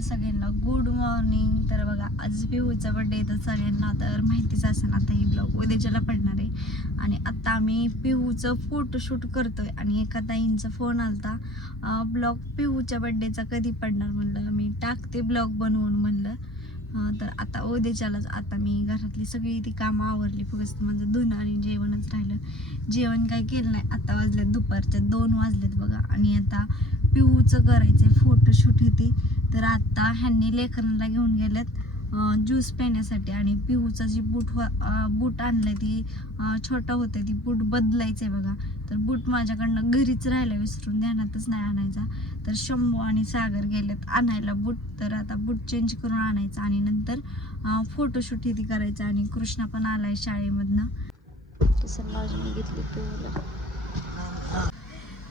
तर सगळ्यांना good morning तर बघा आज पिहूचा बड्डे तर सगळ्यांना तर माहितीच असेल आता ही ब्लॉग उद्याच्याला पडणार आहे. आणि आत्ता आम्ही पिहूचं फोटोशूट करतोय आणि एका ताईंचा फोन आलता. ब्लॉग पिहूच्या बड्डेचा कधी पडणार म्हणलं. मी टाकते ब्लॉग बनवून म्हणलं. तर आता उद्याच्यालाच आता मी घरातली सगळी ती कामं आवरली. फक्त माझं धुणं आणि जेवणच राहिलं. जेवण काय केलं नाही. आता वाजल्यात दुपारच्या दोन वाजलेत बघा. आणि आता पिहूचं करायचं फोटोशूट होती तर आता ह्यांनी लेखनाला घेऊन गेलेत ज्यूस पिण्यासाठी आणि पिहूचा जी बूट बूट आणलंय ती छोटा छोटं होतं ती बूट बदलायचंय बघा. तर बूट माझ्याकडनं घरीच राहायला विसरून ध्यानातच नाही आणायचा. तर शंभू आणि सागर गेलेत आणायला बूट. तर आता बूट चेंज करून आणायचं आणि नंतर फोटोशूट इथे करायचं आणि कृष्णा पण आलाय शाळेमधनं. घेतली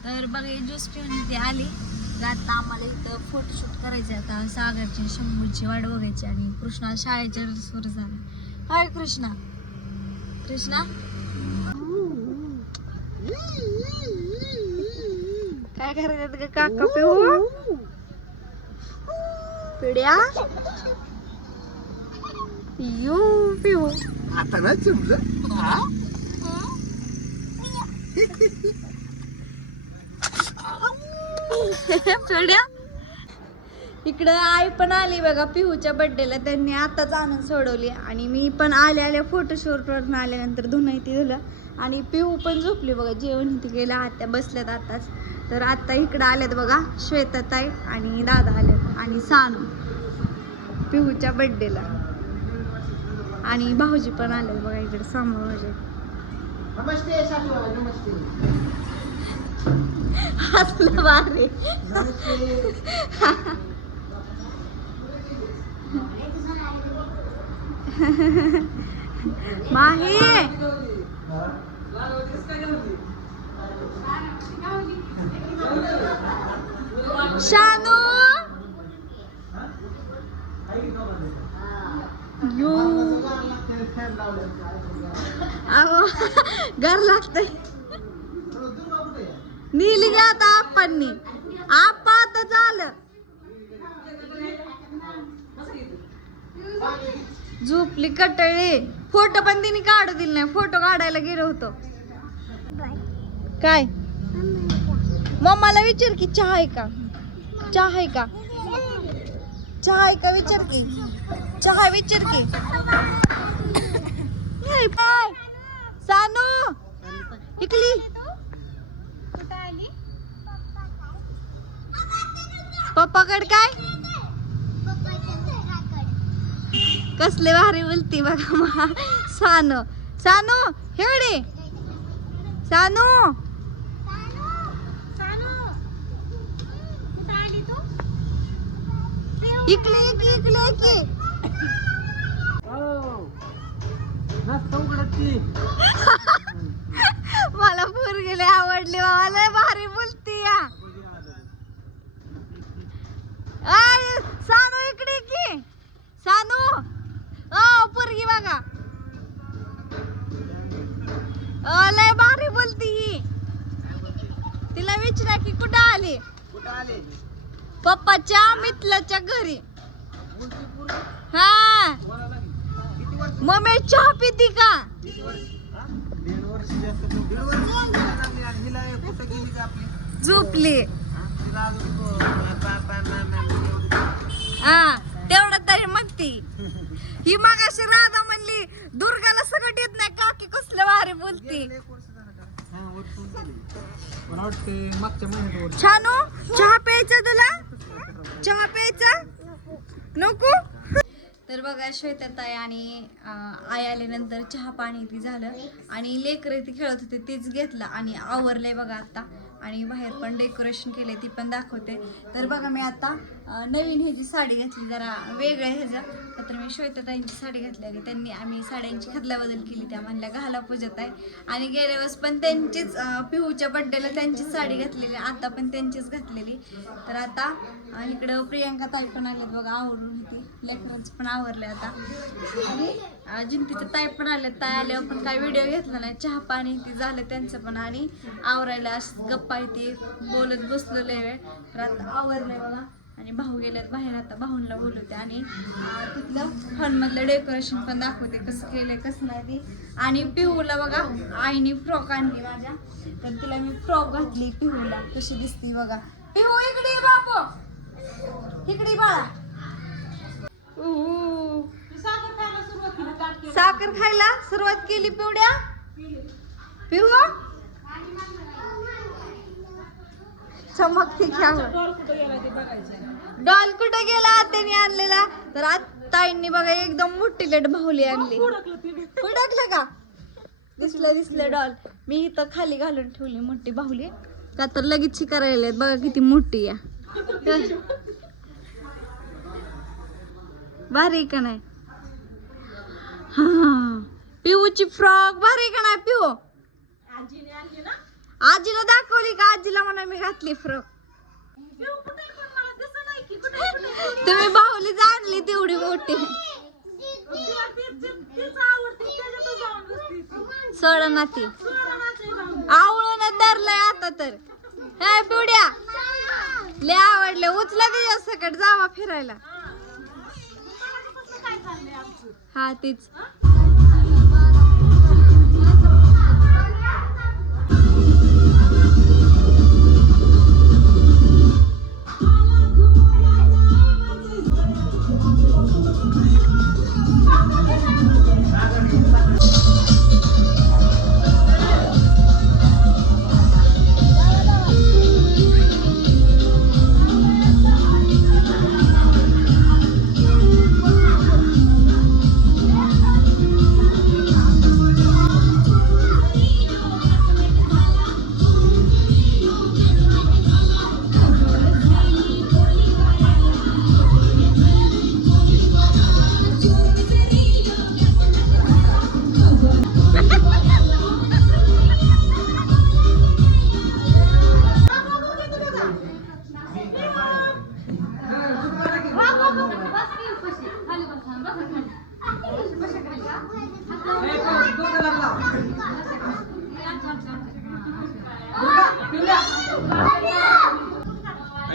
तर बघा ज्यूस पिऊन ती आली. तर आता आम्हाला इथं फोटोशूट करायचे आता सागरची शंभूची वाट बघायची आणि कृष्णा शाळेच्या सुरू झाला हाय कृष्णा. कृष्णा? काय करायचं का काका पिऊ पिढ्या? यू पिऊ आता ना जमलं पिढ्या इकडं आई पण आली बघा पिहूच्या बर्थडेला त्यांनी आताच आणून सोडवली. आणि मी पण आले आल्या फोटोशूटवरून आल्यानंतर धुणं ती धुलं. आणि पिहू पण झोपली बघा जेवण इथे गेलं आत्या बसल्यात आताच. तर आता इकडं आल्यात बघा श्वेताताई आणि दादा आल्यात आणि सानू. पिहूच्या बर्थडेला आणि भाऊजी पण आले बघा इकडे समोर म्हणजे नमस्ते सासू नमस्ते. हसलं बारे माही. शानू. यू. अहो घर लागतंय. नील का आता आप्पांनी आप्पा आता झालं. झोपली कटळी. फोटो पण तिने काढू दिले नाही. फोटो काढायला गेलो होतो. काय? मम्माला विचार की चहा आहे का? चहा आहे का? चहा आहे का विचार की? चहा विचार की? सानू इकली. पप्पाकड काय? कसले भारी बोलती बघा मा सानू. सानू हेवडे सानू. इकले इकले इकले इकले मला पूर गेले आवडले बाबा लय भारी बोलती या आय सानू इकडे की. सानू अ पोरगी बघा. लय भारी बोलती ही. तिला विचारा की कुठं आली? पप्पाच्या मितलाच्या घरी. हा. मम्मी चहा पिती का? झोपली. हा? हा तेवढं तरी म्हणती. ही मागाशी राधा म्हणली दुर्गाला सगळं येत नाही काकी कसलं भारी बोलती. गेली छानू चहा प्यायचा तुला? चहा प्यायचा? नको? तर बघा श्वेताताई आणि आई आल्यानंतर चहा पाणी ती झालं. आणि लेकरं ती खेळत होते तेच घेतलं. आणि आवरलंय बघा आता. आणि बाहेर पण डेकोरेशन केले ती पण दाखवते. तर बघा मी आता नवीन ह्याची साडी घातली जरा वेगळ्या ह्याच्या का तर मी श्वेताताईंची साडी घातली आणि त्यांनी आम्ही साड्यांची खदलाबदल केली त्या म्हणल्या घाला पूजत आहे. आणि गेल्या वेळेस पण त्यांचीच पिहूच्या बड्डेला त्यांचीच साडी घातलेली आता पण त्यांचीच घातलेली. तर आता इकडं प्रियंका ताई पण आल्यात बघा आवरून होती. लेकरांचं पण आवरले आता. आणि अं, जिंतीचं ताई पण आले ताई आल्यावर पण काय व्हिडिओ घेतला नाही. चहा पाणी ती झालं त्यांचं पण आणि आवरायला असं गप्पा येते बोलत बसलो लय वेळ तर आता आवरलंय बघा. आणि भाऊ गेल्यात बाहेर आता भाऊंना बोलवते. आणि तिथलं हॉलमधलं डेकोरेशन पण दाखवते कसं केलंय कसं नाही ते. आणि पिहूला बघा आईने फ्रॉक आणली माझ्या. तर तिला मी फ्रॉक घातली पिहूला. कशी दिसती बघा. पिहू इकडे ये इकडे बाळा. साखर खायला सुरुवात केली पिवड्या? पिऊ चमकती घ्यावं डॉल कुठे गेला? त्यांनी आणलेला. तर ताईंनी बघा एकदम मोठी लेट भाऊली आणली. हुडकलं का? दिसलं दिसलं डॉल. मी इथं खाली घालून ठेवली मोठी बाहुली का तर लगेच करायला आहेत. बघा किती मोठी या भारी का नाही? पिऊची फ्रॉक भारी का नाही पिऊ? आजीला दाखवली का? आजीला म्हणा मी घातली फ्रॉक. तुम्ही बाहुली आणली तेवढी मोठी. सोडा ना ती. आवळून धरलंय आता तर. हे पिवड्या लय आवडले. उचला त्याच्या सकट जावा फिरायला. हा तेच.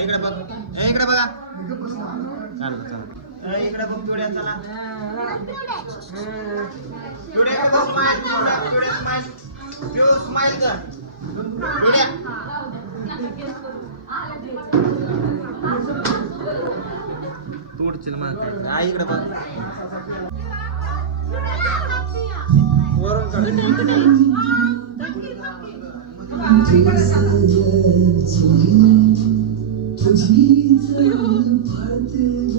इकडे बघ. ए, इकडे बघा. चालेल चालेल. ए, इकडे बघ पिवड्या चला. पिवड्या बघ स्माइल पिवड्या पिऊ स्माइल कर. पिवड्या तोडशील मला काय आ, इकडे बघ. वरून काढ.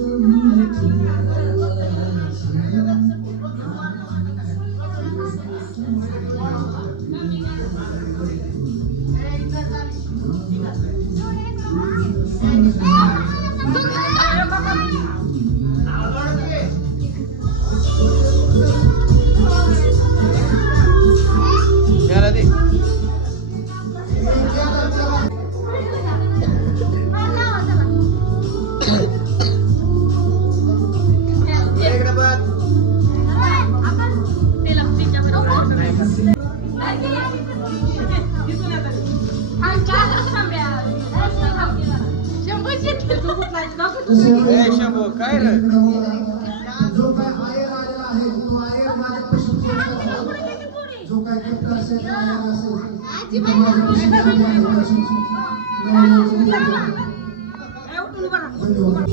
याला काय रे जो काय आयर आलेला आहे तो आयर माझ्यापाशी. जो काय गिफ्ट असेल आयर असेल. ते माझ्यापाशी. धन्यवाद